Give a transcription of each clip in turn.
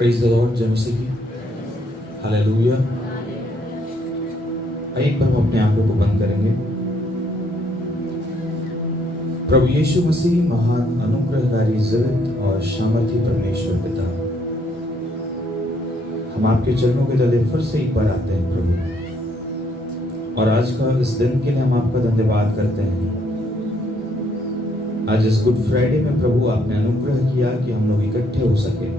Praise the Lord. जय मसीह की। Hallelujah. एक बार हम अपने आंखों को बंद करेंगे। प्रभु यीशु मसीह महान अनुग्रहकारी जीवित और सामर्थी परमेश्वर पिता, हम आपके चरणों के तले फिर से एक बार आते हैं प्रभु, और आज का इस दिन के लिए हम आपका धन्यवाद करते हैं। आज इस गुड फ्राइडे में प्रभु आपने अनुग्रह किया कि हम लोग इकट्ठे हो सके,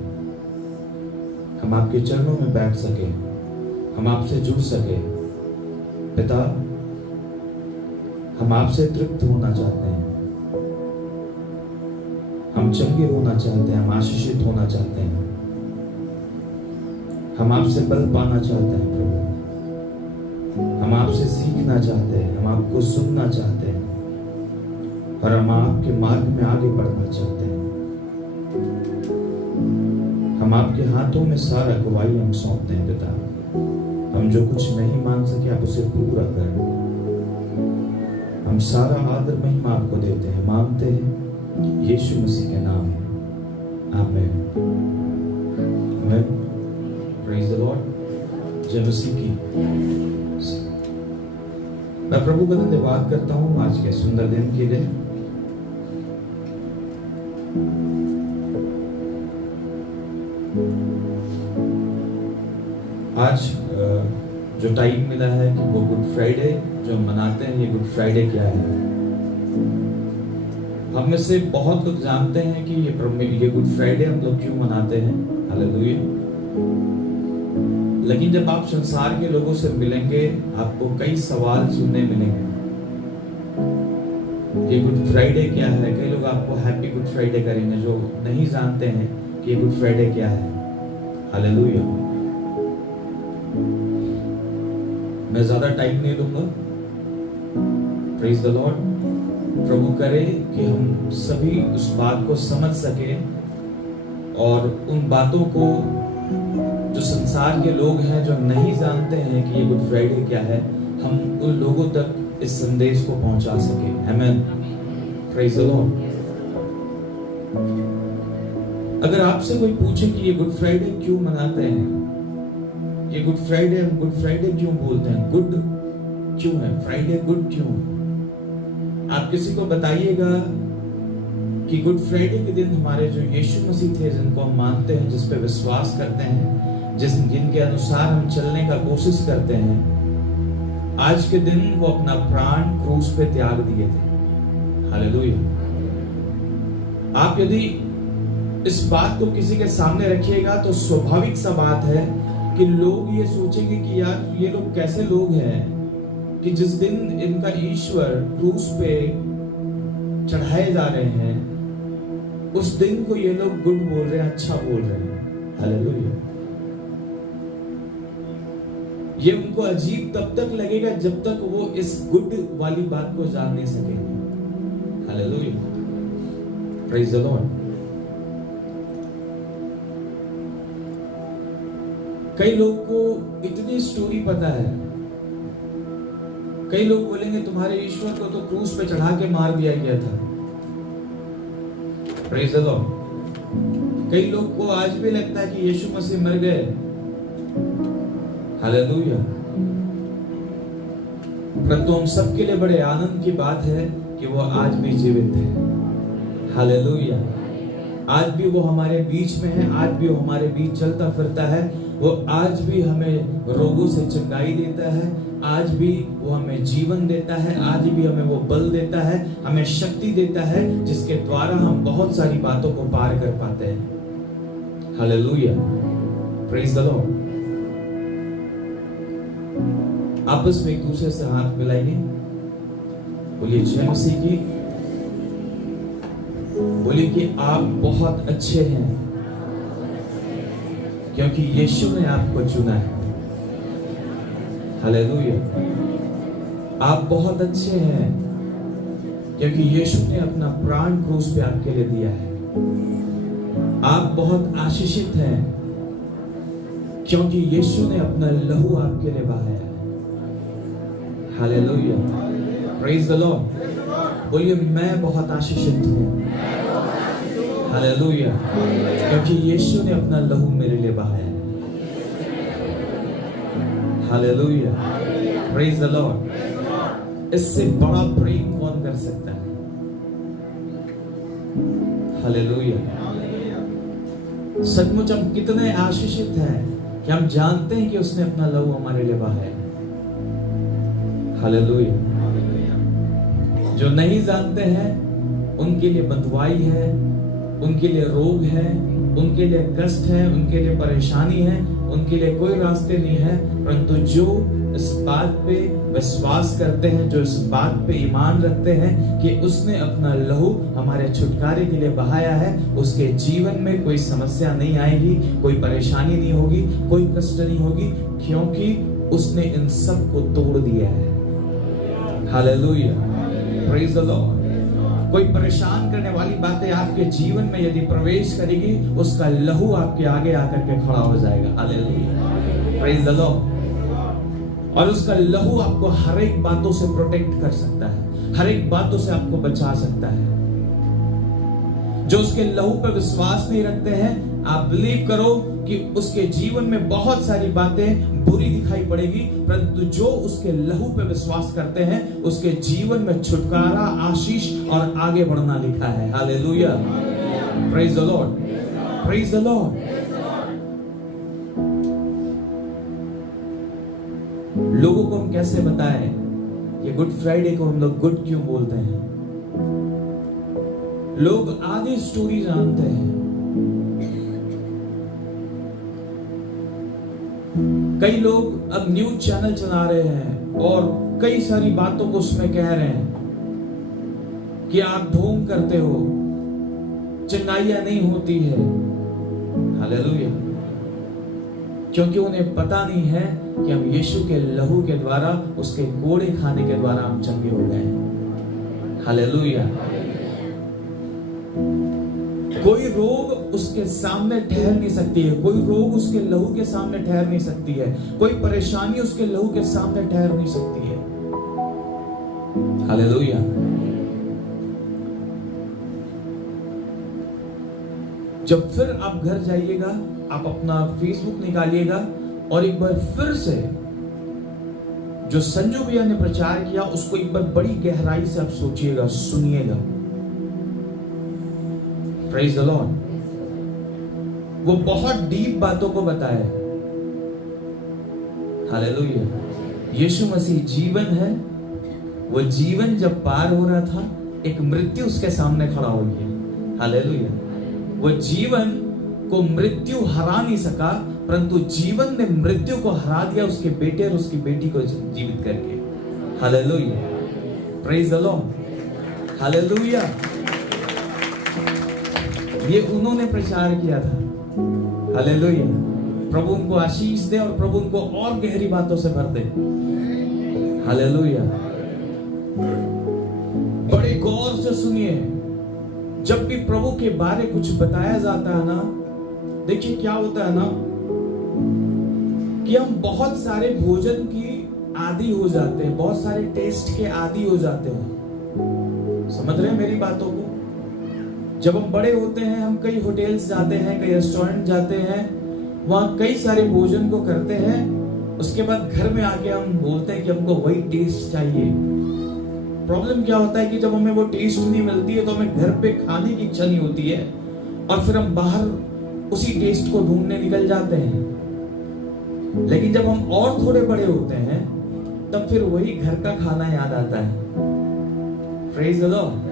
हम आपके चरणों में बैठ सके, हम आपसे जुड़ सके। पिता, हम आपसे तृप्त होना चाहते हैं, हम चंगे होना चाहते हैं, हम आशीषित होना चाहते हैं, हम आपसे बल पाना चाहते हैं प्रभु, हम आपसे सीखना चाहते हैं, हम आपको सुनना चाहते हैं और हम आपके मार्ग में आगे बढ़ना चाहते हैं। हम आपके हाथों में सारा गवाही हम सौंपते हैं पिता। हम जो कुछ नहीं मांग सके आप उसे पूरा कर। हम सारा आदर महिमा आपको देते हैं, मांगते हैं यीशु मसीह के नाम में। आमीन। आमीन। Praise the Lord. जय मसीह की। मैं प्रभु का धन्यवाद करता हूं आज के सुंदर दिन के लिए। आज जो टाइम मिला है कि वो गुड फ्राइडे जो मनाते हैं, ये गुड फ्राइडे क्या है? हम में से बहुत लोग जानते हैं कि ये गुड फ्राइडे हम लोग क्यों मनाते हैं। हालेलुया। लेकिन जब आप संसार के लोगों से मिलेंगे आपको कई सवाल सुनने मिलेंगे। ये गुड फ्राइडे क्या है? कई लोग आपको हैप्पी गुड फ्राइडे करेंगे जो नहीं जानते हैं कि ये गुड फ्राइडे क्या है। हालेलुया। मैं ज्यादा टाइम नहीं दूंगा। Praise the Lord. प्रभु करे कि हम सभी उस बात को समझ सके और उन बातों को जो संसार के लोग हैं जो नहीं जानते हैं कि ये गुड फ्राइडे क्या है, हम उन लोगों तक इस संदेश को पहुंचा सके। आमीन। Praise the Lord. अगर आपसे कोई पूछे कि ये गुड फ्राइडे क्यों मनाते हैं, ये गुड फ्राइडे, हम गुड फ्राइडे क्यों बोलते हैं, गुड क्यों है, फ्राइडे गुड क्यों? आप किसी को बताइएगा कि गुड फ्राइडे के दिन हमारे जो यीशु मसीह थे, जिनको हम मानते हैं, जिस पे विश्वास करते हैं, जिनके अनुसार हम चलने का कोशिश करते हैं, आज के दिन वो अपना प्राण क्रूस पे त्याग दिए थे। हालेलुया। आप यदि इस बात को किसी के सामने रखिएगा तो स्वाभाविक सा बात है कि लोग ये सोचेंगे कि यार ये लोग कैसे लोग हैं कि जिस दिन इनका ईश्वर क्रूस पे चढ़ाए जा रहे हैं उस दिन को ये लोग गुड बोल रहे हैं, अच्छा बोल रहे हैं। हालेलुया। ये उनको अजीब तब तक लगेगा जब तक वो इस गुड वाली बात को जान नहीं सकेंगे। हालेलुया। Praise the Lord. कई लोगों को इतनी स्टोरी पता है, कई लोग बोलेंगे तुम्हारे ईश्वर को तो क्रूस पे चढ़ा के मार दिया गया था। Praise the Lord. कई लोग को आज भी लगता है कि यीशु मसीह मर गए। हालेलुया। परंतु हम सबके लिए बड़े आनंद की बात है कि वो आज भी जीवित है। हालेलुया। आज भी वो हमारे बीच में है, आज भी वो हमारे बीच चलता फिरता है, वो आज भी हमें रोगों से चंगाई देता है, आज भी वो हमें जीवन देता है, आज भी हमें वो बल देता है, हमें शक्ति देता है जिसके द्वारा हम बहुत सारी बातों को पार कर पाते हैं। हालेलुया। Praise the Lord. आपस में एक दूसरे से हाथ मिलाइए, बोलिए जय मसीह की। बोलिए कि आप बहुत अच्छे हैं क्योंकि यीशु ने आपको चुना है। हालेलुया। आप बहुत अच्छे हैं क्योंकि यीशु ने अपना प्राण क्रूस पे आपके लिए दिया है। आप बहुत आशीषित हैं क्योंकि यीशु ने अपना लहू आपके लिए बहाया है। हालेलुया। Praise the Lord. बोलिए मैं बहुत आशीषित हूँ। हालेलुया, क्योंकि यीशु ने अपना लहू मेरे लिए बहाया है। Hallelujah, praise the Lord. इससे बड़ा प्रेम कौन कर सकता है? हालेलुया। सचमुच हम कितने आशीषित हैं कि हम जानते हैं कि उसने अपना लहू हमारे लिए बहाया। हालेलुया। जो नहीं जानते हैं उनके लिए बंधुआई है, उनके लिए रोग है, उनके लिए कष्ट है, उनके लिए परेशानी है, उनके लिए कोई रास्ते नहीं है। परंतु जो इस बात पे विश्वास करते हैं, जो इस बात पे ईमान रखते हैं कि उसने अपना लहू हमारे छुटकारे के लिए बहाया है, उसके जीवन में कोई समस्या नहीं आएगी, कोई परेशानी नहीं होगी, कोई कष्ट नहीं होगी, क्योंकि उसने इन सब को तोड़ दिया है। Hallelujah, praise the Lord. कोई परेशान करने वाली बातें आपके जीवन में यदि प्रवेश करेगी, उसका लहू आपके आगे आकर के खड़ा हो जाएगा। Hallelujah, praise the Lord. और उसका लहू आपको हर एक बातों से प्रोटेक्ट कर सकता है, हर एक बातों से आपको बचा सकता है। जो उसके लहू पर विश्वास नहीं रखते हैं, आप बिलीव करो कि उसके जीवन में बहुत सारी बातें बुरी दिखाई पड़ेगी, परंतु जो उसके लहू पे विश्वास करते हैं, उसके जीवन में छुटकारा, आशीष और आगे बढ़ना लिखा है। Hallelujah, praise the Lord, praise the Lord. लोगों को हम कैसे बताएं कि गुड फ्राइडे को हम लोग गुड क्यों बोलते हैं? लोग आधी स्टोरी जानते हैं, कई लोग अब न्यूज चैनल चला रहे हैं और कई सारी बातों को उसमें कह रहे हैं कि आप ढोंग करते हो, चंगाइयां नहीं होती है। हालेलुया, क्योंकि उन्हें पता नहीं है कि हम यीशु के लहू के द्वारा, उसके कोड़े खाने के द्वारा हम चंगे हो गए। हालेलुया। कोई रोग उसके सामने ठहर नहीं सकती है, कोई रोग उसके लहू के सामने ठहर नहीं सकती है, कोई परेशानी उसके लहू के सामने ठहर नहीं सकती है। हालेलुया। जब फिर आप घर जाइएगा, आप अपना फेसबुक निकालिएगा और एक बार फिर से जो संजू भैया ने प्रचार किया उसको एक बार बड़ी गहराई से आप सोचिएगा, सुनिएगा। Praise the Lord. वो बहुत डीप बातों को बताया। हालेलुया। यीशु मसीह जीवन है। वो जीवन जब पार हो रहा था, एक मृत्यु उसके सामने खड़ा हो गया। हालेलुया। वो जीवन को मृत्यु हरा नहीं सका, परंतु जीवन ने मृत्यु को हरा दिया उसके बेटे और उसकी बेटी को जीवित करके। Hallelujah, praise the Lord. Hallelujah. ये उन्होंने प्रचार किया था। हालेलुया। प्रभु उनको आशीष दे और प्रभु उनको और गहरी बातों से भर दे। हालेलुया। बड़े गौर से सुनिए, जब भी प्रभु के बारे कुछ बताया जाता है ना, देखिए क्या होता है ना कि हम बहुत सारे भोजन की आदी हो जाते हैं, बहुत सारे टेस्ट के आदी हो जाते हैं। समझ रहे हैं मेरी बातों को? जब हम बड़े होते हैं, हम कई होटल्स जाते हैं, कई रेस्टोरेंट जाते हैं, वहां कई सारे भोजन को करते हैं, उसके बाद घर में आके हम बोलते हैं कि हमको वही टेस्ट चाहिए। प्रॉब्लम क्या होता है कि जब हमें वो टेस्ट नहीं मिलती है तो हमें घर पे खाने की इच्छा नहीं होती है और फिर हम बाहर उसी टेस्ट को ढूंढने निकल जाते हैं। लेकिन जब हम और थोड़े बड़े होते हैं तब फिर वही घर का खाना याद आता है। Praise the Lord.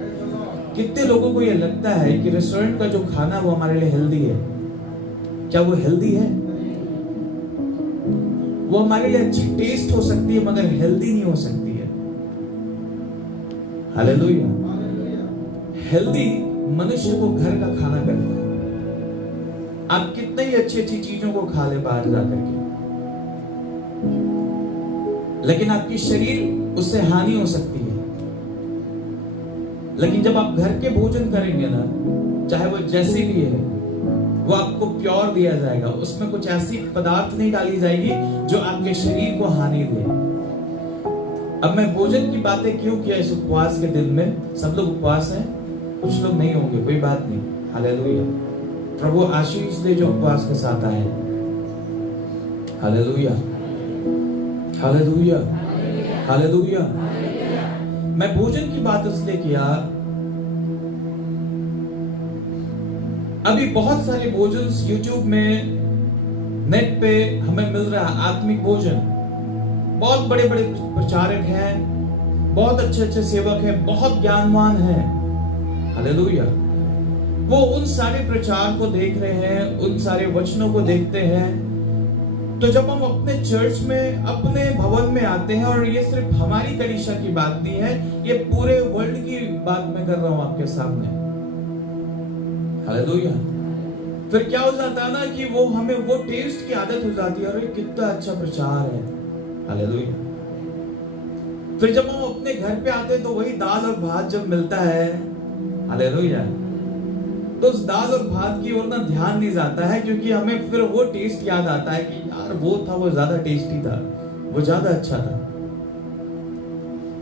कितने लोगों को यह लगता है कि रेस्टोरेंट का जो खाना वो हमारे लिए हेल्दी है? क्या वो हेल्दी है? वो हमारे लिए अच्छी टेस्ट हो सकती है मगर हेल्दी नहीं हो सकती है। हालेलुया। हेल्दी मनुष्य को घर का खाना करता है। आप कितने ही अच्छी अच्छी चीजों को खा ले बाहर जाकर के, लेकिन आपकी शरीर उससे हानि हो सकती है। लेकिन जब आप घर के भोजन करेंगे ना, चाहे वो जैसे भी है, वो आपको प्योर दिया जाएगा। उसमें कुछ ऐसी पदार्थ नहीं डाली जाएगी जो आपके शरीर को हानि दे। अब मैं भोजन की बातें क्यों किया इस उपवास के दिन में? सब लोग उपवास हैं, कुछ लोग नहीं होंगे, कोई बात नहीं। हालेलुया। प्रभु आशीष दे जो उपवास के साथ आए। Hallelujah, hallelujah, hallelujah. मैं भोजन की बात इसलिए किया, अभी बहुत सारे भोजन YouTube में, नेट पे हमें मिल रहा है। आत्मिक भोजन, बहुत बड़े बड़े प्रचारक हैं, बहुत अच्छे अच्छे सेवक हैं, बहुत ज्ञानवान हैं। हालेलुया। वो उन सारे प्रचार को देख रहे हैं, उन सारे वचनों को देखते हैं। तो जब हम अपने चर्च में, अपने भवन में आते हैं, और ये सिर्फ हमारी कलीसिया की बात नहीं है, ये पूरे वर्ल्ड की बात मैं कर रहा हूं आपके सामने। हालेलुया। फिर क्या हो जाता है ना कि वो हमें वो टेस्ट की आदत हो जाती है, अरे कितना अच्छा प्रचार है। हालेलुया। फिर जब हम अपने घर पे आते हैं तो वही दाल और भात जब मिलता है, हालेलुया, तो उस दाल और भात की ओर ना ध्यान नहीं जाता है, क्योंकि हमें फिर वो टेस्ट याद आता है कि यार वो था, वो ज्यादा टेस्टी था, वो ज्यादा अच्छा था।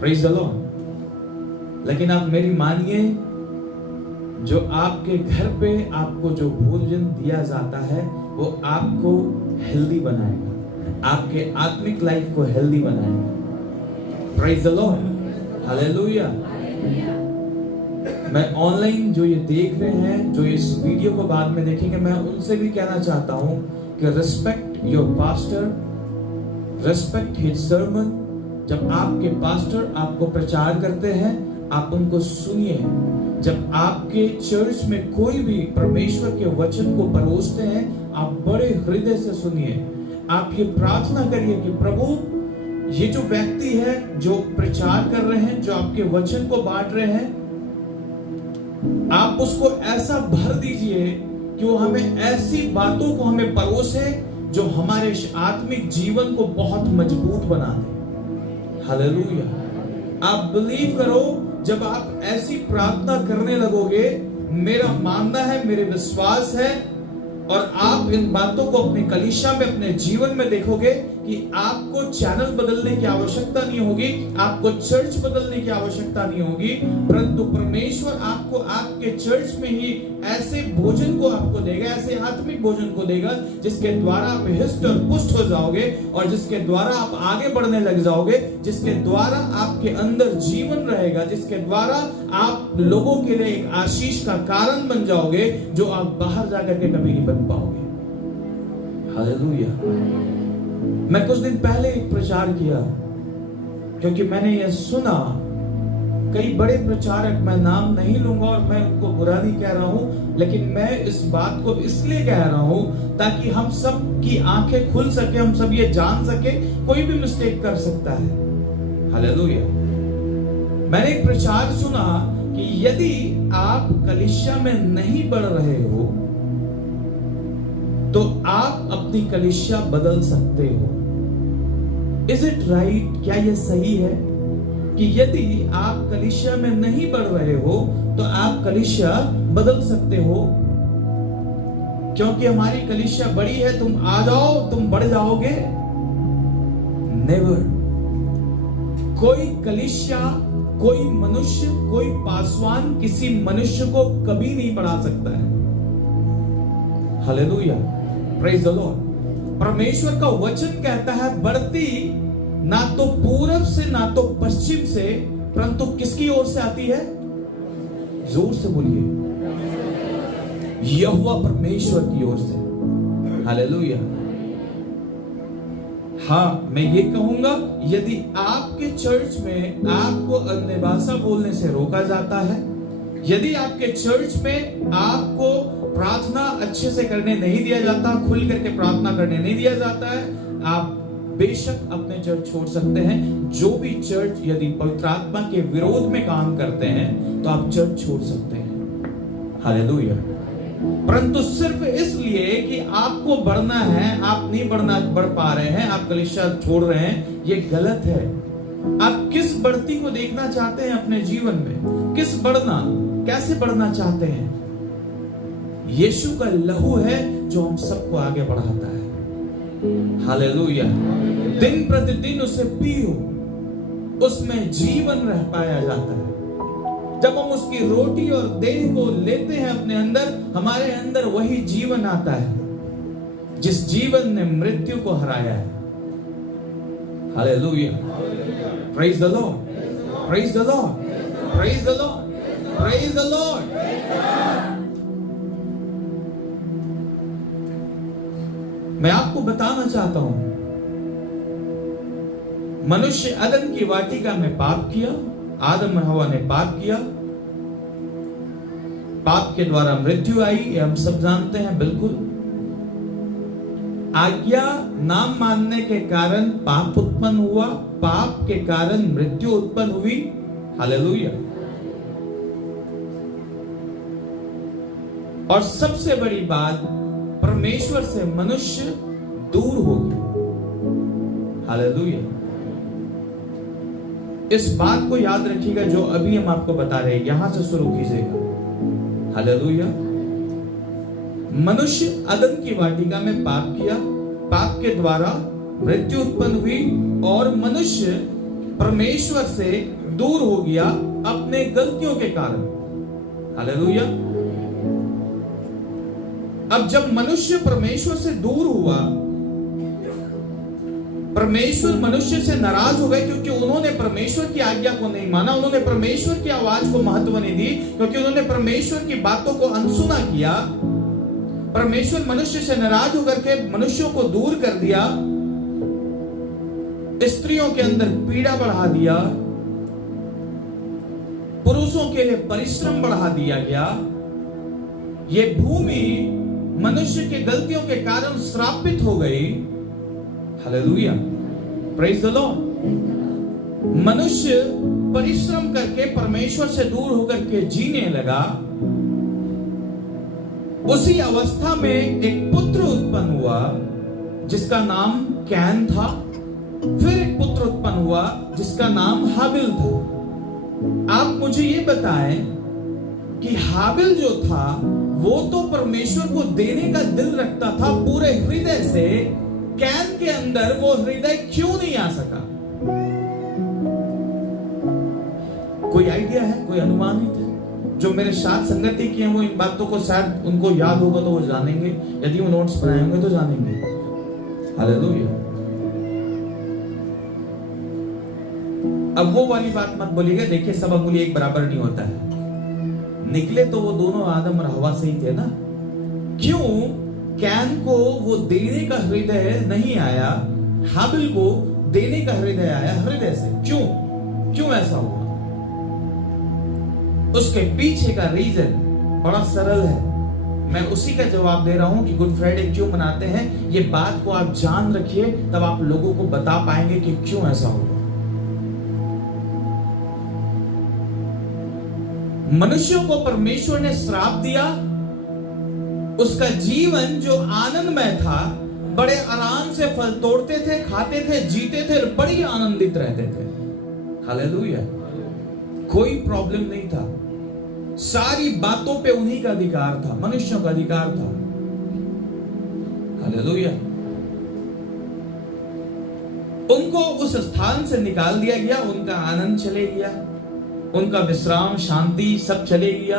Praise the Lord. लेकिन आप मेरी मानिए, जो आपके घर पे आपको जो भोजन दिया जाता है वो आपको हेल्दी बनाएगा, आपके आत्मिक लाइफ को हेल्दी बनाएगा। Praise the Lord, hallelujah. मैं ऑनलाइन जो ये देख रहे हैं, जो इस वीडियो को बाद में देखेंगे, मैं उनसे भी कहना चाहता हूं कि respect your pastor, respect his sermon. जब आपके पास्टर आपको प्रचार करते हैं, आप उनको सुनिए। जब आपके चर्च में कोई भी परमेश्वर के वचन को परोसते हैं, आप बड़े हृदय से सुनिए। आप ये प्रार्थना करिए कि प्रभु, ये जो व्यक्ति है जो प्रचार कर रहे हैं, जो आपके वचन को बांट रहे हैं, आप उसको ऐसा भर दीजिए कि वो हमें ऐसी बातों को हमें परोसे जो हमारे आत्मिक जीवन को बहुत मजबूत बना दे। हालेलुया। आप बिलीव करो, जब आप ऐसी प्रार्थना करने लगोगे, मेरा मानना है, मेरे विश्वास है, और आप इन बातों को अपने कलीसिया में, अपने जीवन में देखोगे कि आपको चैनल बदलने की आवश्यकता नहीं होगी, आपको चर्च बदलने की आवश्यकता नहीं होगी, परंतु परमेश्वर आपको आपके चर्च में ही ऐसे भोजन को आपको देगा, ऐसे आत्मिक भोजन को देगा, जिसके द्वारा आप हिष्ट और पुष्ट हो जाओगे, और जिसके द्वारा आप आगे बढ़ने लग जाओगे, जिसके द्वारा आपके अंदर जीवन रहेगा, जिसके द्वारा आप लोगों के लिए एक आशीष का कारण बन जाओगे, जो आप बाहर जाकर के कभी नहीं बन पाओगे। हालेलुया। मैं कुछ दिन पहले एक प्रचार किया, क्योंकि मैंने यह सुना, कई बड़े प्रचारक, मैं नाम नहीं लूंगा और मैं उनको बुरा नहीं कह रहा हूं, लेकिन मैं इस बात को इसलिए कह रहा हूं ताकि हम सब की आंखें खुल सके, हम सब ये जान सके, कोई भी मिस्टेक कर सकता है। हालेलुया। मैंने एक प्रचार सुना कि यदि आप कलीसिया में नहीं बढ़ रहे हो तो आप अपनी कलीसिया बदल सकते हो। Is it right? क्या यह सही है कि यदि आप कलीसिया में नहीं बढ़ रहे हो तो आप कलीसिया बदल सकते हो? क्योंकि हमारी कलीसिया बड़ी है, तुम आ जाओ, तुम बढ़ जाओगे? नेवर। कोई कलीसिया, कोई मनुष्य, कोई पासवान किसी मनुष्य को कभी नहीं बढ़ा सकता है। Hallelujah, praise the Lord. परमेश्वर का वचन कहता है, बढ़ती ना तो पूरब से ना तो पश्चिम से, परंतु किसकी ओर से आती है? जोर से बोलिए, यहोवा परमेश्वर की ओर से। हालेलुया। हाँ, मैं ये कहूंगा, यदि आपके चर्च में आपको अन्य भाषा बोलने से रोका जाता है, यदि आपके चर्च में आपको प्रार्थना अच्छे से करने नहीं दिया जाता, खुल करके प्रार्थना करने नहीं दिया जाता है, आप बेशक अपने चर्च छोड़ सकते हैं। जो भी चर्च यदि पवित्र आत्मा के विरोध में काम करते हैं तो आप चर्च छोड़ सकते हैं। हालेलुया। परंतु सिर्फ इसलिए कि आपको बढ़ना है, आप नहीं बढ़ पा रहे हैं, आप कलीसिया छोड़ रहे हैं, ये गलत है। आप किस बढ़ती को देखना चाहते हैं अपने जीवन में? किस बढ़ना, कैसे बढ़ना चाहते हैं? यीशु का लहू है जो हम सबको आगे बढ़ाता है। हालेलुया। दिन प्रतिदिन उसे पियो, उसमें जीवन रह पाया जाता है। जब हम उसकी रोटी और देह को लेते हैं अपने अंदर, हमारे अंदर वही जीवन आता है जिस जीवन ने मृत्यु को हराया है। Hallelujah, praise the Lord, praise the Lord, praise the Lord, praise the Lord. मैं आपको बताना चाहता हूं, मनुष्य अदन की वाटिका में पाप किया, आदम और हवा ने पाप किया, पाप के द्वारा मृत्यु आई, ये हम सब जानते हैं बिल्कुल। आज्ञा नाम मानने के कारण पाप उत्पन्न हुआ, पाप के कारण मृत्यु उत्पन्न हुई। हालेलुया। और सबसे बड़ी बात, परमेश्वर से मनुष्य दूर हो गया। हालेलुया। इस बात को याद रखिएगा जो अभी हम आपको बता रहे हैं, यहां से शुरू कीजिएगा। हालेलुया। मनुष्य अदन की वाटिका में पाप किया, पाप के द्वारा मृत्यु उत्पन्न हुई और मनुष्य परमेश्वर से दूर हो गया अपने गलतियों के कारण। हालेलुया। अब जब मनुष्य परमेश्वर से दूर हुआ, परमेश्वर मनुष्य से नाराज हो गए क्योंकि उन्होंने परमेश्वर की आज्ञा को नहीं माना, उन्होंने परमेश्वर की आवाज को महत्व नहीं दी, क्योंकि उन्होंने परमेश्वर की बातों को अनसुना किया। परमेश्वर मनुष्य से नाराज होकर के मनुष्यों को दूर कर दिया, स्त्रियों के अंदर पीड़ा बढ़ा दिया, पुरुषों के लिए परिश्रम बढ़ा दिया गया। ये भूमि मनुष्य के गलतियों के कारण श्रापित हो गई। Hallelujah, praise the Lord. मनुष्य परिश्रम करके परमेश्वर से दूर होकर के जीने लगा। उसी अवस्था में एक पुत्र उत्पन्न हुआ जिसका नाम कैन था, फिर एक पुत्र उत्पन्न हुआ जिसका नाम हाबिल था। आप मुझे ये बताएं कि हाबिल जो था वो तो परमेश्वर को देने का दिल रखता था पूरे हृदय से, कैन के अंदर वो हृदय क्यों नहीं आ सका? कोई आइडिया है, कोई अनुमानित है? जो मेरे साथ संगति किए हैं वो इन बातों को शायद उनको याद होगा तो वो जानेंगे, यदि वो नोट्स बनाए होंगे तो जानेंगे। हालेलुया। अब वो वाली बात मत बोलिएगा, देखिए सब अंगुली एक बराबर नहीं होता है। निकले तो वो दोनों आदम और हवा से ही थे ना। क्यों कैन को वो देने का हृदय नहीं आया, हाबिल को देने का हृदय आया हृदय से? क्यों ऐसा हुआ? उसके पीछे का रीजन बड़ा सरल है। मैं उसी का जवाब दे रहा हूं कि गुड फ्राइडे क्यों मनाते हैं। ये बात को आप जान रखिए, तब आप लोगों को बता पाएंगे कि क्यों ऐसा हुआ। मनुष्यों को परमेश्वर ने श्राप दिया। उसका जीवन जो आनंदमय था, बड़े आराम से फल तोड़ते थे, खाते थे, जीते थे, बड़ी आनंदित रहते थे। हालेलुया। कोई प्रॉब्लम नहीं था, सारी बातों पे उन्हीं का अधिकार था, मनुष्यों का अधिकार था। हालेलुया। उनको उस स्थान से निकाल दिया गया, उनका आनंद चले गया, उनका विश्राम, शांति सब चले गया।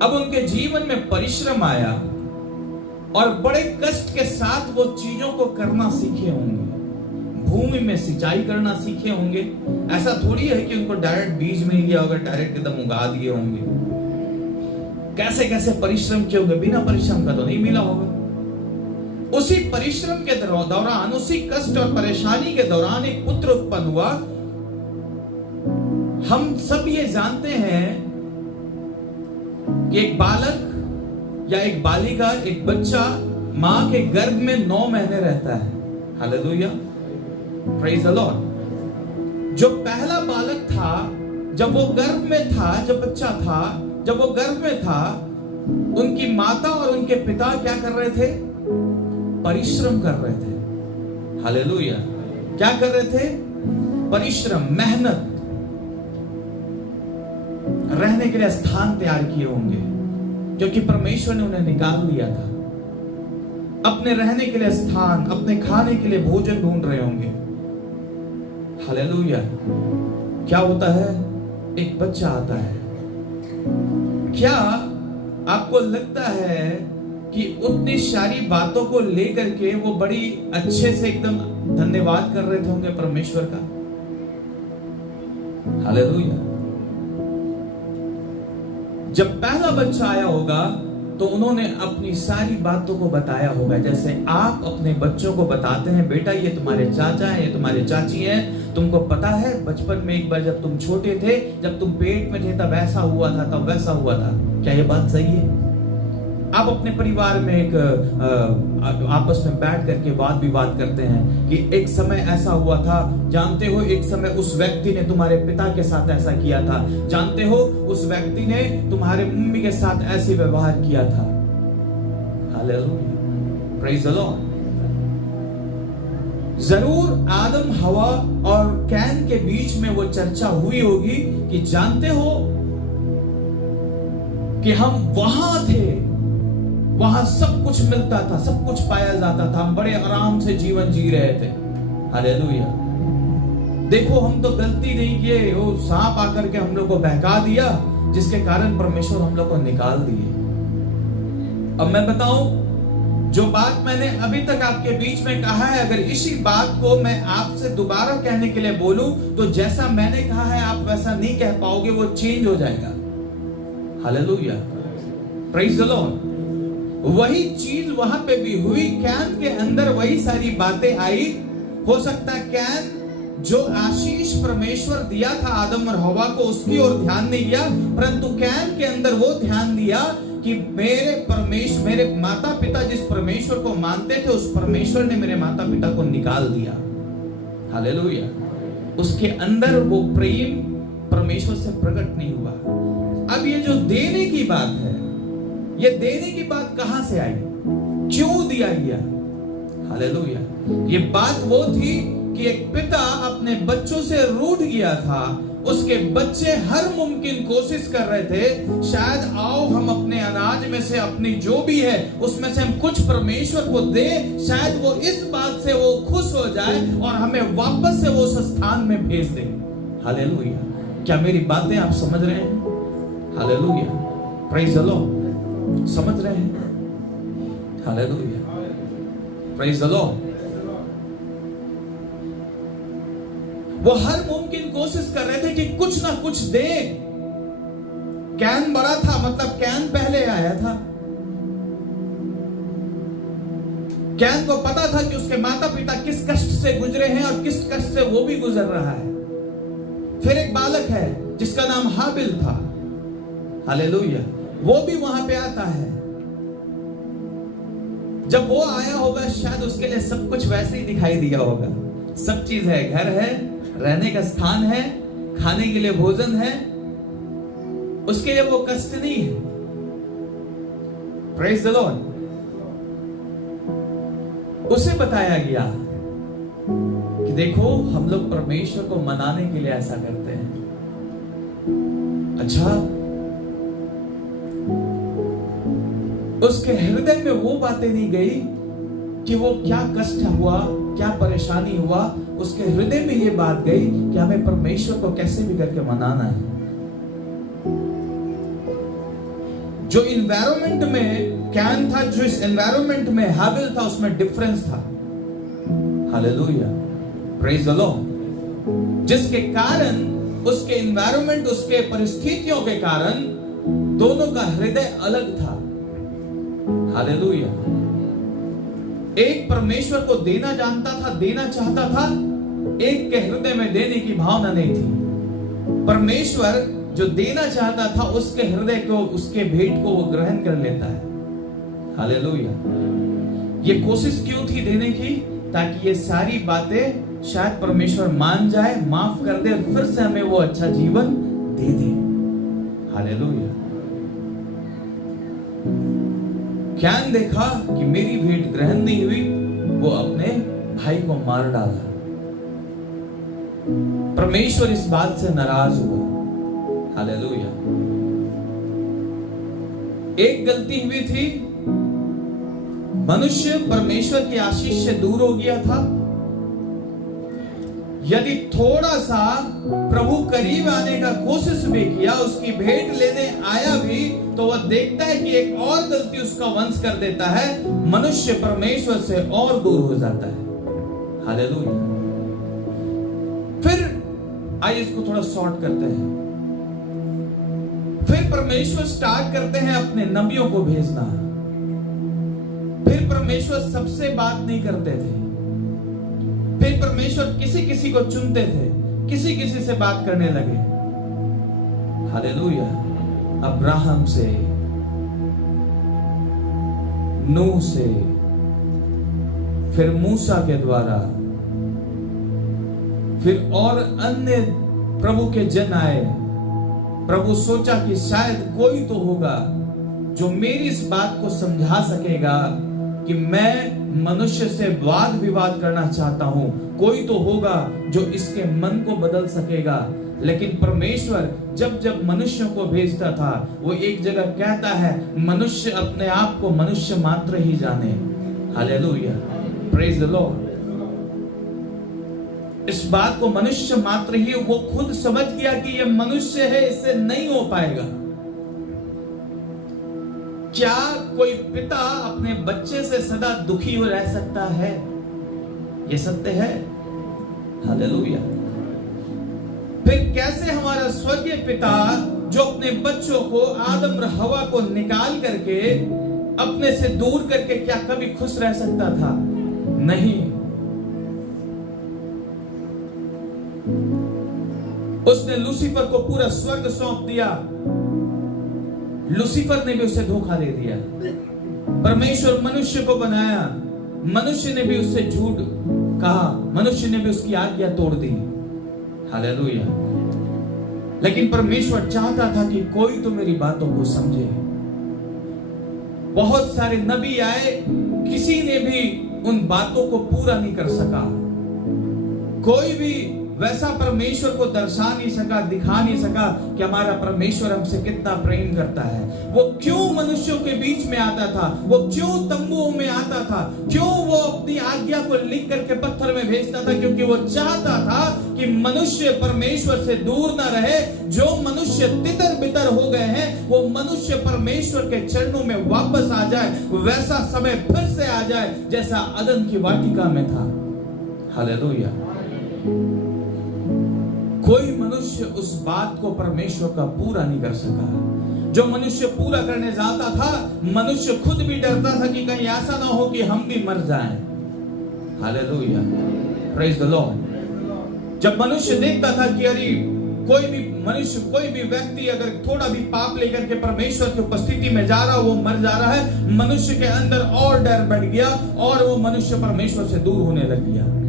अब उनके जीवन में परिश्रम आया और बड़े कष्ट के साथ वो चीजों को करना सीखे होंगे। भूमि में सिंचाई करना सीखे होंगे। ऐसा थोड़ी है कि उनको डायरेक्ट बीज मिल गया होगा, डायरेक्ट एकदम उगा दिए होंगे। कैसे कैसे परिश्रम किए होंगे, बिना परिश्रम का तो नहीं मिला होगा। उसी परिश्रम के दौरान, उसी कष्ट और परेशानी के दौरान एक पुत्र उत्पन्न हुआ। हम सब ये जानते हैं कि एक बालक या एक बालिका, एक बच्चा मां के गर्भ में 9 महीने रहता है। Hallelujah, praise the Lord. जो पहला बालक था, जब वो गर्भ में था, जब बच्चा था, जब वो गर्भ में था, उनकी माता और उनके पिता क्या कर रहे थे? परिश्रम कर रहे थे। हालेलुया। क्या कर रहे थे? परिश्रम, मेहनत। रहने के लिए स्थान तैयार किए होंगे, क्योंकि परमेश्वर ने उन्हें निकाल लिया था। अपने रहने के लिए स्थान, अपने खाने के लिए भोजन ढूंढ रहे होंगे। हालेलुया। क्या होता है? एक बच्चा आता है, क्या आपको लगता है कि उतनी सारी बातों को लेकर के वो बड़ी अच्छे से एकदम धन्यवाद कर रहे थे होंगे परमेश्वर का? हालेलुया। जब पहला बच्चा आया होगा तो उन्होंने अपनी सारी बातों को बताया होगा, जैसे आप अपने बच्चों को बताते हैं, बेटा ये तुम्हारे चाचा है, ये तुम्हारे चाची है, तुमको पता है बचपन में एक बार जब तुम छोटे थे, जब तुम पेट में थे तब ऐसा हुआ था, तब वैसा हुआ था। क्या ये बात सही है? आप अपने परिवार में एक आपस में बैठ करके वाद विवाद करते हैं कि एक समय ऐसा हुआ था, जानते हो एक समय उस व्यक्ति ने तुम्हारे पिता के साथ ऐसा किया था, जानते हो उस व्यक्ति ने तुम्हारे मम्मी के साथ ऐसे व्यवहार किया था। Hallelujah, praise the Lord. जरूर आदम, हवा और कैन के बीच में वो चर्चा हुई होगी कि जानते हो कि हम वहां थे, वहां सब कुछ मिलता था, सब कुछ पाया जाता था, हम बड़े आराम से जीवन जी रहे थे। हालेलुया। देखो हम तो गलती नहीं किए, वो सांप आकर के हम लोग को बहका दिया, जिसके कारण परमेश्वर हम लोग को निकाल दिए। अब मैं बताऊं, जो बात मैंने अभी तक आपके बीच में कहा है, अगर इसी बात को मैं आपसे दोबारा कहने के लिए बोलूं तो जैसा मैंने कहा है आप वैसा नहीं कह पाओगे, वो चेंज हो जाएगा। Hallelujah, praise the Lord. वही चीज वहां पे भी हुई, कैन के अंदर वही सारी बातें आई। हो सकता है कैन जो आशीष परमेश्वर दिया था आदम और हवा को, उसकी ओर ध्यान नहीं दिया, परंतु कैन के अंदर वो ध्यान दिया कि मेरे माता पिता जिस परमेश्वर को मानते थे, उस परमेश्वर ने मेरे माता पिता को निकाल दिया। हालेलुया। उसके अंदर वो प्रेम परमेश्वर से प्रकट नहीं हुआ। अब ये जो देने की बात है, ये देने की बात कहां से आई, क्यों दिया गया? हालेलुया। ये बात वो थी कि एक पिता अपने बच्चों से रूठ गया था, उसके बच्चे हर मुमकिन कोशिश कर रहे थे, शायद आओ हम अपने अनाज में से अपनी जो भी है उसमें से हम कुछ परमेश्वर को दे, शायद वो इस बात से वो खुश हो जाए और हमें वापस से वो उस स्थान में भेज दे। हालेलुया। क्या मेरी बातें आप समझ रहे हैं? Hallelujah, praise the Lord. समझ रहे हैं? Hallelujah, praise the Lord. वो हर मुमकिन कोशिश कर रहे थे कि कुछ ना कुछ दे। कैन बड़ा था, मतलब कैन पहले आया था। कैन को पता था कि उसके माता पिता किस कष्ट से गुजरे हैं और किस कष्ट से वो भी गुजर रहा है। फिर एक बालक है जिसका नाम हाबिल था। हालेलुया, वो भी वहां पे आता है। जब वो आया होगा शायद उसके लिए सब कुछ वैसे ही दिखाई दिया होगा, सब चीज है, घर है, रहने का स्थान है, खाने के लिए भोजन है, उसके लिए वो कष्ट नहीं है। Praise the Lord. उसे बताया गया कि देखो हम लोग परमेश्वर को मनाने के लिए ऐसा करते हैं। अच्छा, उसके हृदय में वो बातें नहीं गई कि वो क्या कष्ट हुआ, क्या परेशानी हुआ। उसके हृदय में ये बात गई कि हमें परमेश्वर को कैसे भी करके मनाना है। जो इन्वायरमेंट में कैन था, जो इस एनवायरमेंट में हाबिल था, उसमें डिफरेंस था। Hallelujah, praise the Lord. जिसके कारण उसके इन्वायरमेंट, उसके परिस्थितियों के कारण दोनों का हृदय अलग था। हालेलुया। एक परमेश्वर को देना जानता था, देना चाहता था, एक के हृदय में देने की भावना नहीं थी। परमेश्वर जो देना चाहता था उसके हृदय को, उसके भेंट को वो ग्रहण कर लेता है। हालेलुया। ये कोशिश क्यों थी देने की? ताकि ये सारी बातें शायद परमेश्वर मान जाए, माफ कर दे और फिर से हमें वो अच्छा जीवन दे दे। हालेलुया। कैन देखा कि मेरी भेंट ग्रहण नहीं हुई, वो अपने भाई को मार डाला। परमेश्वर इस बात से नाराज हुआ। हालेलुया। एक गलती हुई थी, मनुष्य परमेश्वर की आशीष से दूर हो गया था। यदि थोड़ा सा प्रभु करीब आने का कोशिश भी किया, उसकी भेंट लेने आया भी, तो वह देखता है कि एक और गलती उसका वंश कर देता है, मनुष्य परमेश्वर से और दूर हो जाता है। हालेलुया। फिर आइए इसको थोड़ा शॉर्ट करते हैं। फिर परमेश्वर स्टार्ट करते हैं अपने नबियों को भेजना। फिर परमेश्वर सबसे बात नहीं करते थे। फिर परमेश्वर किसी किसी को चुनते थे, किसी किसी से बात करने लगे। हालेलुया। अब्राहम से, नूह से, फिर मूसा के द्वारा, फिर और अन्य प्रभु के जन आए। प्रभु सोचा कि शायद कोई तो होगा जो मेरी इस बात को समझा सकेगा कि मैं मनुष्य से वाद विवाद करना चाहता हूं। कोई तो होगा जो इसके मन को बदल सकेगा। लेकिन परमेश्वर जब जब मनुष्यों को भेजता था, वो एक जगह कहता है, मनुष्य अपने आप को मनुष्य मात्र ही जाने। Hallelujah, praise the Lord. इस बात को मनुष्य मात्र ही, वो खुद समझ गया कि ये मनुष्य है, इससे नहीं हो पाएगा। क्या कोई पिता अपने बच्चे से सदा दुखी हो रह सकता है? ये सत्य है। हालेलुया। फिर कैसे हमारा स्वर्गीय पिता जो अपने बच्चों को, आदम और हवा को निकाल करके अपने से दूर करके, क्या कभी खुश रह सकता था? नहीं। उसने लूसीफर को पूरा स्वर्ग सौंप दिया। लूसीफर ने भी उसे धोखा दे दिया। परमेश्वर मनुष्य को बनाया, मनुष्य ने भी उससे झूठ कहा, मनुष्य ने भी उसकी आज्ञा तोड़ दी। हालेलुया। लेकिन परमेश्वर चाहता था कि कोई तो मेरी बातों को समझे। बहुत सारे नबी आए, किसी ने भी उन बातों को पूरा नहीं कर सका। कोई भी वैसा परमेश्वर को दर्शा नहीं सका, दिखा नहीं सका कि हमारा परमेश्वर हमसे कितना प्रेम करता है। वो क्यों मनुष्यों के बीच में आता था, वो क्यों तंबुओं में आता था, क्यों वो अपनी आज्ञा को लिख करके पत्थर में भेजता था? क्योंकि वो चाहता था कि मनुष्य परमेश्वर से दूर ना रहे। जो मनुष्य तितर बितर हो गए हैं, वो मनुष्य परमेश्वर के चरणों में वापस आ जाए, वैसा समय फिर से आ जाए जैसा अदन की वाटिका में था। हालेलुया। कोई मनुष्य उस बात को परमेश्वर का पूरा नहीं कर सका। जो मनुष्य पूरा करने जाता था, मनुष्य खुद भी डरता था कि कहीं ऐसा ना हो कि हम भी मर जाएं। Hallelujah, praise the Lord. जब मनुष्य देखता था कि अरे कोई भी मनुष्य, कोई भी व्यक्ति अगर थोड़ा भी पाप लेकर के परमेश्वर की उपस्थिति में जा रहा, वो मर जा रहा है, मनुष्य के अंदर और डर बढ़ गया और वो मनुष्य परमेश्वर से दूर होने लग गया।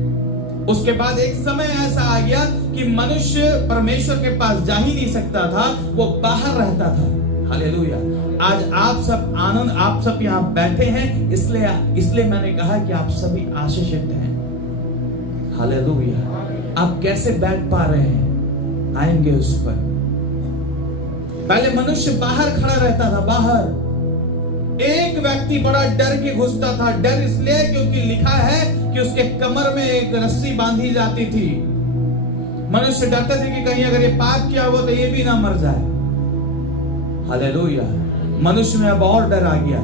उसके बाद एक समय ऐसा आ गया कि मनुष्य परमेश्वर के पास जा ही नहीं सकता था, वो बाहर रहता था। हालेलुया। आज आप सब आनंद, आप सब यहाँ बैठे हैं, इसलिए मैंने कहा कि आप सभी आशीषित हैं। हालेलुया। आप कैसे बैठ पा रहे हैं, आएंगे उस पर। पहले मनुष्य बाहर खड़ा रहता था, बाहर। एक व्यक्ति बड़ा डर के घुसता था। डर इसलिए क्योंकि लिखा है कि उसके कमर में एक रस्सी बांधी जाती थी। मनुष्य डरते थे कि कहीं अगर ये पाप किया हो तो ये भी ना मर जाए। हालेलुया। मनुष्य में अब और डर आ गया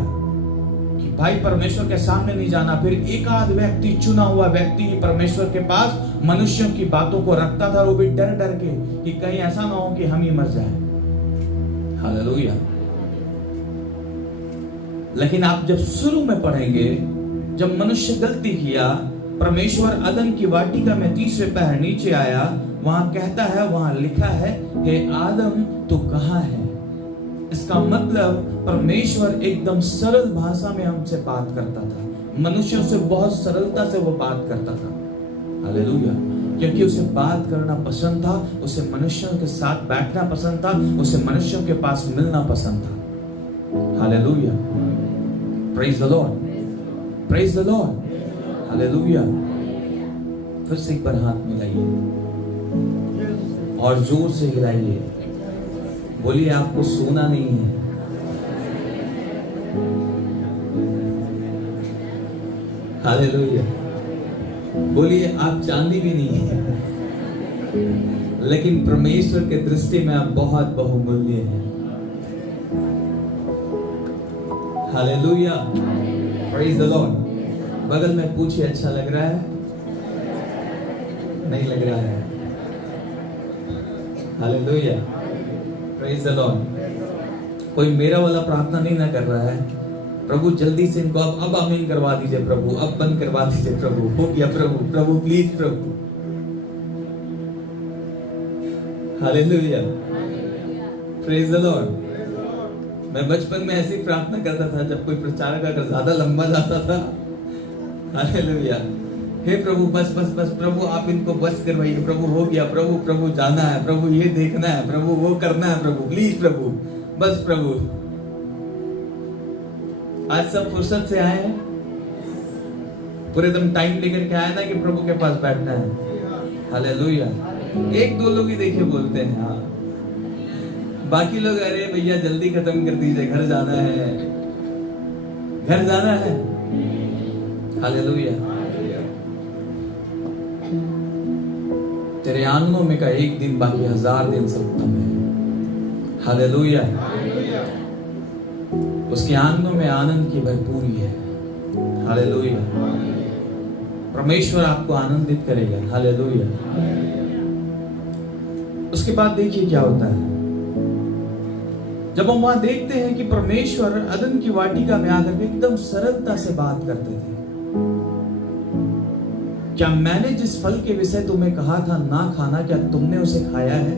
कि भाई परमेश्वर के सामने नहीं जाना। फिर एक आध व्यक्ति, चुना हुआ व्यक्ति ही परमेश्वर के पास मनुष्यों की बातों को रखता था, वो भी डर डर के कि कहीं ऐसा ना हो कि हम ही मर जाए। हालेलुया। लेकिन आप जब शुरू में पढ़ेंगे, जब मनुष्य गलती किया, परमेश्वर अदन की वाटिका में तीसरे पैर नीचे आया, वहां कहता है, वहां लिखा है, हे आदम तू कहां है? इसका मतलब परमेश्वर एकदम सरल भाषा में हमसे बात करता था। मनुष्यों से बहुत सरलता से वो बात करता था। हालेलुया। क्योंकि उसे बात करना पसंद था, उसे मनुष्यों के साथ बैठना पसंद था, उसे मनुष्यों के पास मिलना पसंद था। Hallelujah, praise the Lord, praise the Lord, hallelujah. फिर से एक बार हाथ मिलाइए और जोर से हिलाइए, बोलिए आपको सोना नहीं है। हालेलुया। बोलिए आप चांदी भी नहीं है। लेकिन परमेश्वर के दृष्टि में आप बहुत बहुमूल्य हैं। Hallelujah, praise the Lord. बगल में पूछिए, अच्छा लग रहा है? नहीं लग रहा है? Hallelujah, praise the Lord. कोई मेरा वाला प्रार्थना नहीं ना कर रहा है, प्रभु जल्दी से इनको अब आमीन करवा दीजिए प्रभु, अब बंद करवा दीजिए प्रभु, हो गया प्रभु, प्रभु प्लीज प्रभु। Hallelujah, praise the Lord. मैं बचपन में ऐसी प्रार्थना करता था जब कोई प्रचारक अगर ज्यादा लंबा जाता था। हालेलुया, हे प्रभु बस बस बस प्रभु, आप इनको बस करवाइए प्रभु, हो गया प्रभु, प्रभु जाना है प्रभु, ये देखना है प्रभु, वो करना है प्रभु, प्लीज प्रभु, बस प्रभु। आज सब फुर्सत से आए हैं, पूरे दम टाइम लेकर के आए ना कि प्रभु के पास बैठना है। हालेलुया, एक दो लोग ही देखिए बोलते हैं हाँ, बाकी लोग अरे भैया जल्दी खत्म कर दीजिए, घर जाना है, घर जाना है। हालेलुया, तेरे आंगनों में का एक दिन बाकी 1000 दिन से उत्तम है। हालेलुया, उसके आंगनों में आनंद की भरपूरी है। हालेलुया, परमेश्वर आपको आनंदित करेगा। हालेलुया। उसके बाद देखिए क्या होता है, जब हम वहां देखते हैं कि परमेश्वर अदन की वाटिका में आकर के एकदम सरलता से बात करते थे। क्या मैंने जिस फल के विषय तुम्हें कहा था ना खाना, क्या तुमने उसे खाया है?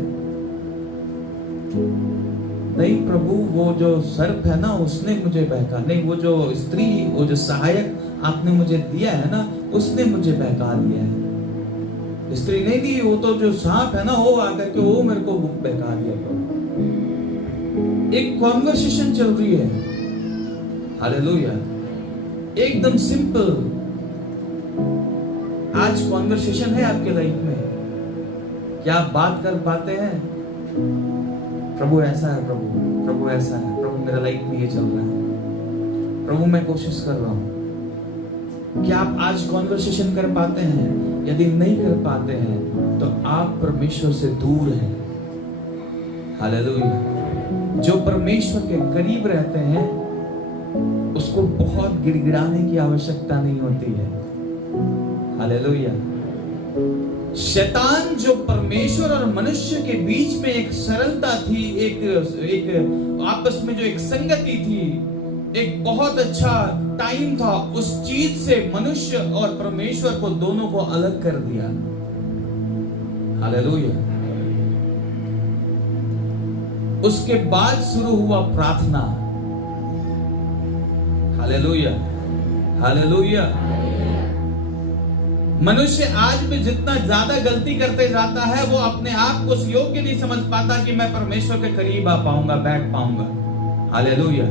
नहीं प्रभु, वो जो सर्प है ना उसने मुझे बहका, नहीं वो जो स्त्री, वो जो सहायक आपने मुझे दिया है ना उसने मुझे बहका दिया है। स्त्री नहीं दी, वो तो जो सांप है ना वो आकर के वो मेरे को बहका दिया। एक कॉन्वर्सेशन चल रही है। हालेलुया, एकदम सिंपल। आज कॉन्वर्सेशन है आपके लाइफ में, क्या आप बात कर पाते हैं? प्रभु ऐसा है, प्रभु प्रभु ऐसा है, प्रभु मेरा लाइफ में ये चल रहा है, प्रभु मैं कोशिश कर रहा हूं। क्या आप आज कॉन्वर्सेशन कर पाते हैं? यदि नहीं कर पाते हैं तो आप परमेश्वर से दूर हैं। हालेलुया, जो परमेश्वर के करीब रहते हैं उसको बहुत गिड़गिड़ाने की आवश्यकता नहीं होती है। हालेलुया, शैतान जो परमेश्वर और मनुष्य के बीच में एक सरलता थी, एक आपस में जो एक संगति थी, एक बहुत अच्छा टाइम था, उस चीज से मनुष्य और परमेश्वर को दोनों को अलग कर दिया। हालेलुया, उसके बाद शुरू हुआ प्रार्थना। Hallelujah, hallelujah. मनुष्य आज भी जितना ज्यादा गलती करते जाता है वो अपने आप को योग्य नहीं समझ पाता कि मैं परमेश्वर के करीब आ पाऊंगा, बैठ पाऊंगा। हालेलुया।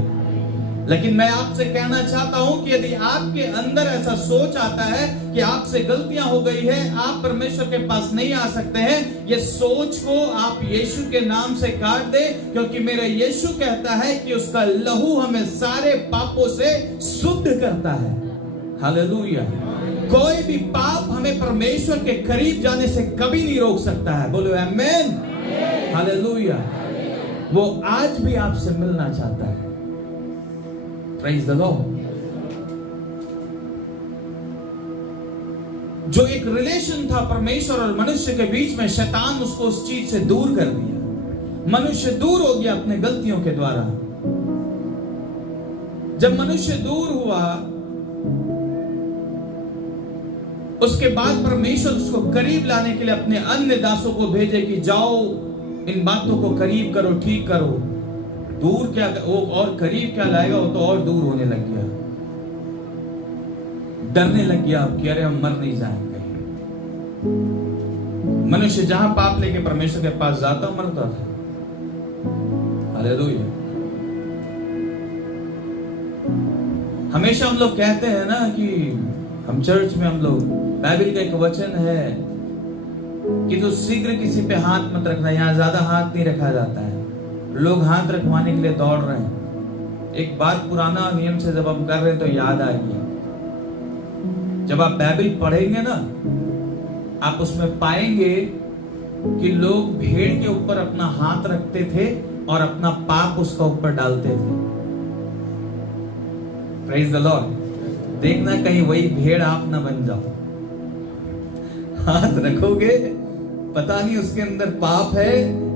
लेकिन मैं आपसे कहना चाहता हूं कि यदि आपके अंदर ऐसा सोच आता है कि आपसे गलतियां हो गई है, आप परमेश्वर के पास नहीं आ सकते हैं, ये सोच को आप यीशु के नाम से काट दे, क्योंकि मेरा यीशु कहता है कि उसका लहू हमें सारे पापों से शुद्ध करता है। हालेलुया। कोई भी पाप हमें परमेश्वर के करीब जाने से कभी नहीं रोक सकता है। बोलो आमेन। हालेलुया। वो आज भी आपसे मिलना चाहता है। Praise the Lord. जो एक रिलेशन था परमेश्वर और मनुष्य के बीच में, शैतान उसको उस चीज से दूर कर दिया। मनुष्य दूर हो गया अपने गलतियों के द्वारा। जब मनुष्य दूर हुआ उसके बाद परमेश्वर उसको करीब लाने के लिए अपने अन्य दासों को भेजे कि जाओ इन बातों को करीब करो, ठीक करो। दूर क्या वो और करीब क्या लाएगा, वो तो और दूर होने लग गया, डरने लग गया कि अरे हम मर नहीं जाएंगे। मनुष्य जहां पाप लेके परमेश्वर के पास जाता मरता था। हालेलुया। हमेशा हम लोग कहते हैं ना कि हम चर्च में हम लोग, बाइबल का एक वचन है कि तो शीघ्र किसी पे हाथ मत रखना। यहाँ ज्यादा हाथ नहीं रखा जाता है, लोग हाथ रखवाने के लिए दौड़ रहे हैं। एक बात पुराना नियम से जब हम कर रहे हैं तो याद आ गई। जब आप बाइबल पढ़ेंगे ना, आप उसमें पाएंगे कि लोग भेड़ के ऊपर अपना हाथ रखते थे और अपना पाप उसका ऊपर डालते थे। Praise the Lord. देखना कहीं वही भेड़ आप ना बन जाओ। हाथ रखोगे, पता नहीं उसके अंदर पाप है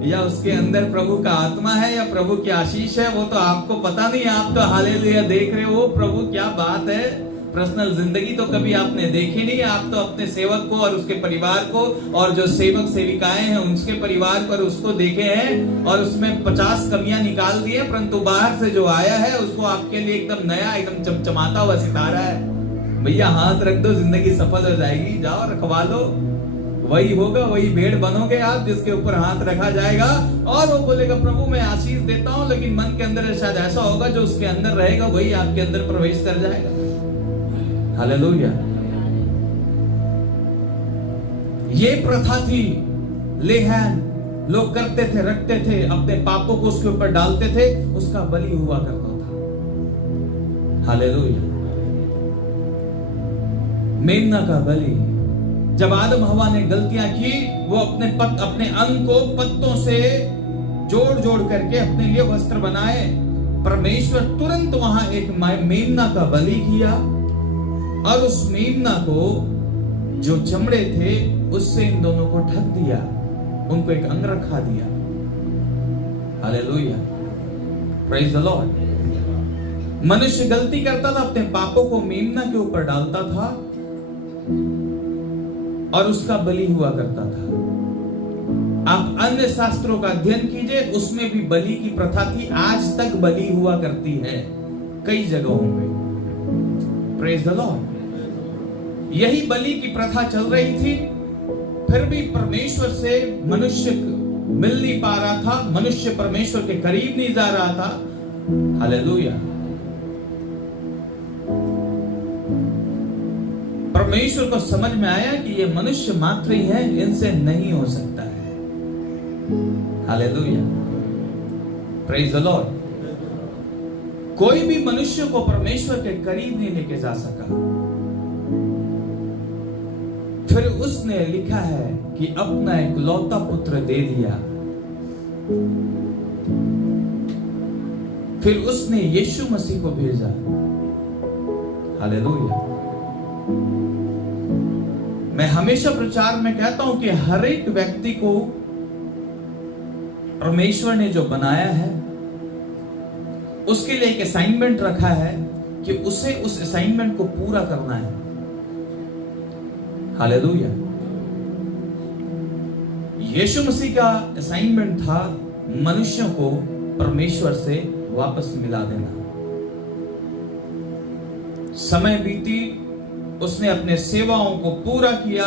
या उसके अंदर प्रभु का आत्मा है या प्रभु की आशीष है, वो तो आपको पता नहीं। आप तो हालेलुया देख रहे हो, प्रभु क्या बात है। पर्सनल जिंदगी तो कभी आपने देखी नहीं। आप तो अपने सेवक को और उसके परिवार को और जो सेवक सेविकाएं हैं उनके परिवार पर उसको देखे हैं और उसमें 50 कमियां निकाल दी है, परंतु बाहर से जो आया है उसको आपके लिए एकदम नया, एकदम चमचमाता हुआ सितारा है। भैया हाथ रख दो, जिंदगी सफल हो जाएगी। जाओ रखवा लो, वही होगा, वही भेड़ बनोगे आप जिसके ऊपर हाथ रखा जाएगा। और वो बोलेगा प्रभु मैं आशीष देता हूं, लेकिन मन के अंदर शायद ऐसा होगा जो उसके अंदर रहेगा वही आपके अंदर प्रवेश कर जाएगा। हालेलुया। ये प्रथा थी, लेहन लोग करते थे, रखते थे, अपने पापों को उसके ऊपर डालते थे, उसका बलि हुआ करता था। हालेलुया। मेमना का बलि। जब आदम हवा ने गलतियां की, वो अपने अंग को पत्तों से जोड़ जोड़ करके अपने लिए वस्त्र बनाए। परमेश्वर तुरंत वहां एक मेमना का बलि किया और उस मेमना को जो चमड़े थे उससे इन दोनों को ढक दिया, उनको एक अंग रखा दिया। Hallelujah, praise the Lord. मनुष्य गलती करता था, अपने पापों को मेमना के ऊपर डालता था और उसका बलि हुआ करता था। आप अन्य शास्त्रों का अध्ययन कीजिए, उसमें भी बलि की प्रथा थी। आज तक बलि हुआ करती है कई जगहों पे। Praise the Lord. यही बलि की प्रथा चल रही थी, फिर भी परमेश्वर से मनुष्य मिल नहीं पा रहा था, मनुष्य परमेश्वर के करीब नहीं जा रहा था। हालेलुया। परमेश्वर को समझ में आया कि ये मनुष्य मात्र ही है, इनसे नहीं हो सकता है। Hallelujah, praise the Lord. कोई भी मनुष्य को परमेश्वर के करीब नहीं लेके जा सका। फिर उसने लिखा है कि अपना एक लौता पुत्र दे दिया। फिर उसने यीशु मसीह को भेजा। हालेलुया। मैं हमेशा प्रचार में कहता हूं कि हर एक व्यक्ति को परमेश्वर ने जो बनाया है उसके लिए एक असाइनमेंट रखा है कि उसे उस असाइनमेंट को पूरा करना है। हालेलुया। यीशु मसीह का असाइनमेंट था मनुष्यों को परमेश्वर से वापस मिला देना। समय बीती, उसने अपने सेवाओं को पूरा किया।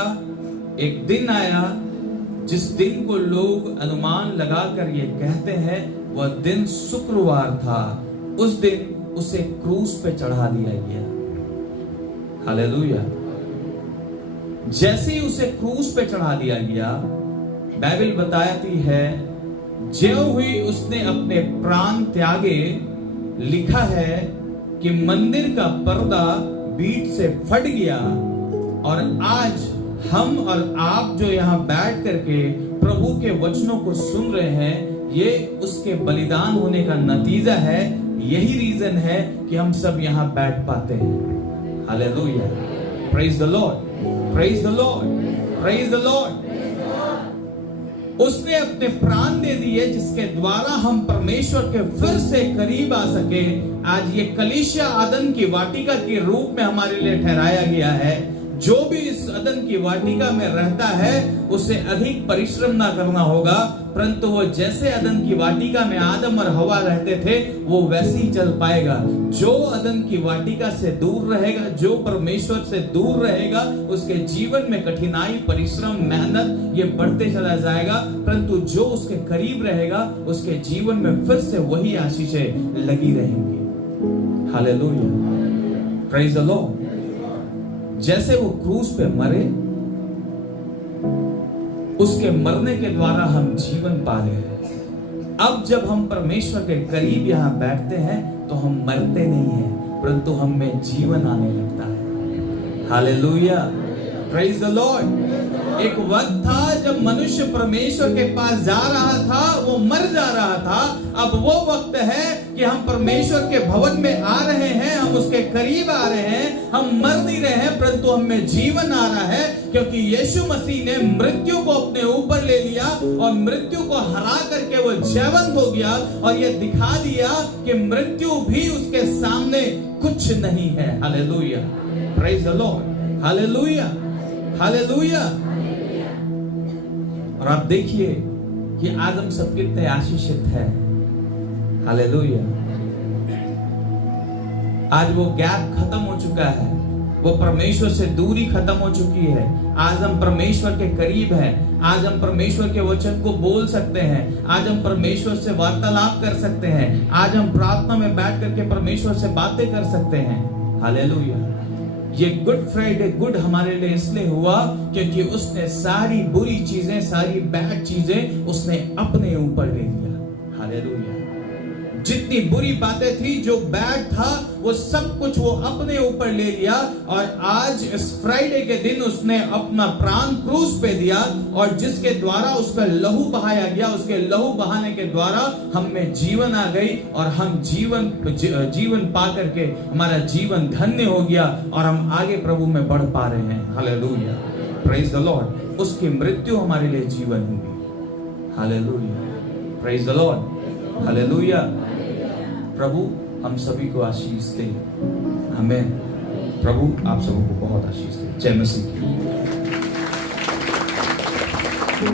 एक दिन आया जिस दिन को लोग अनुमान लगाकर ये कहते हैं वह दिन शुक्रवार था। उस दिन उसे क्रूस पे चढ़ा दिया गया। हालेलुया। जैसे ही उसे क्रूस पे चढ़ा दिया गया, बाइबल बताती है ज्यों हुई उसने अपने प्राण त्यागे, लिखा है कि मंदिर का पर्दा बीच से फट गया और आज हम और आप जो यहां बैठ करके प्रभु के वचनों को सुन रहे हैं, ये उसके बलिदान होने का नतीजा है। यही रीजन है कि हम सब यहां बैठ पाते हैं। Hallelujah, praise the Lord, praise the Lord, praise the Lord. उसने अपने प्राण दे दिए जिसके द्वारा हम परमेश्वर के फिर से करीब आ सके। आज ये कलीसिया अदन की वाटिका के रूप में हमारे लिए ठहराया गया है। जो भी इस अदन की वाटिका में रहता है उसे अधिक परिश्रम ना करना होगा, परंतु वो जैसे अदन की वाटिका में आदम और हवा रहते थे वो वैसे ही चल पाएगा। जो अदन की वाटिका से दूर रहेगा, जो परमेश्वर से दूर रहेगा, उसके जीवन में कठिनाई, परिश्रम, मेहनत ये बढ़ते चला जाएगा, परंतु जो उसके करीब रहेगा उसके जीवन में फिर से वही आशीषें लगी रहेंगी। Hallelujah, praise the Lord. जैसे वो क्रूस पे मरे, उसके मरने के द्वारा हम जीवन पा रहे हैं। अब जब हम परमेश्वर के करीब यहां बैठते हैं तो हम मरते नहीं हैं, परंतु हम में जीवन आने लगता है। Hallelujah, praise the Lord. एक वक्त था जब मनुष्य परमेश्वर के पास जा रहा था, वो मर जा रहा था। अब वो वक्त है कि हम परमेश्वर के भवन में आ रहे हैं, हम उसके करीब आ रहे हैं, हम मर नहीं रहे हैं परंतु हमें जीवन आ रहा है, क्योंकि यीशु मसीह ने मृत्यु को अपने ऊपर ले लिया और मृत्यु को हरा करके वो जयवंत हो गया और ये दिखा दिया कि मृत्यु भी उसके सामने कुछ नहीं है। Hallelujah, praise the Lord, hallelujah, hallelujah. और आप देखिए कि आज हम सब कितने आशीषित हैं। हालेलुया। आज वो गैप खत्म हो चुका है, वो परमेश्वर से दूरी खत्म हो चुकी है। आज हम परमेश्वर के करीब हैं। आज हम परमेश्वर के वचन को बोल सकते हैं। आज हम परमेश्वर से वार्तालाप कर सकते हैं। आज हम प्रार्थना में बैठ करके परमेश्वर से बातें कर सकते हैं। हालेलुया। ये गुड फ्राइडे गुड हमारे लिए इसलिए हुआ क्योंकि उसने सारी बुरी चीजें, सारी बैड चीजें उसने अपने ऊपर ले लिया। हालेलुया। जितनी बुरी बातें थी, जो बैड था, वो सब कुछ वो अपने ऊपर ले लिया और आज इस फ्राइडे के दिन उसने अपना प्राण क्रूस पे दिया और जिसके द्वारा उसका लहू बहाया गया, उसके लहू बहाने के द्वारा हम में जीवन आ गई और हम जीवन पा करके हमारा जीवन धन्य हो गया और हम आगे प्रभु में बढ़ पा रहे हैं। Hallelujah, praise the Lord. उसकी मृत्यु हमारे लिए जीवन हुई। Hallelujah, praise the Lord, hallelujah. प्रभु हम सभी को आशीष दे। हमें प्रभु आप सबको बहुत आशीष दे। जय मसीह।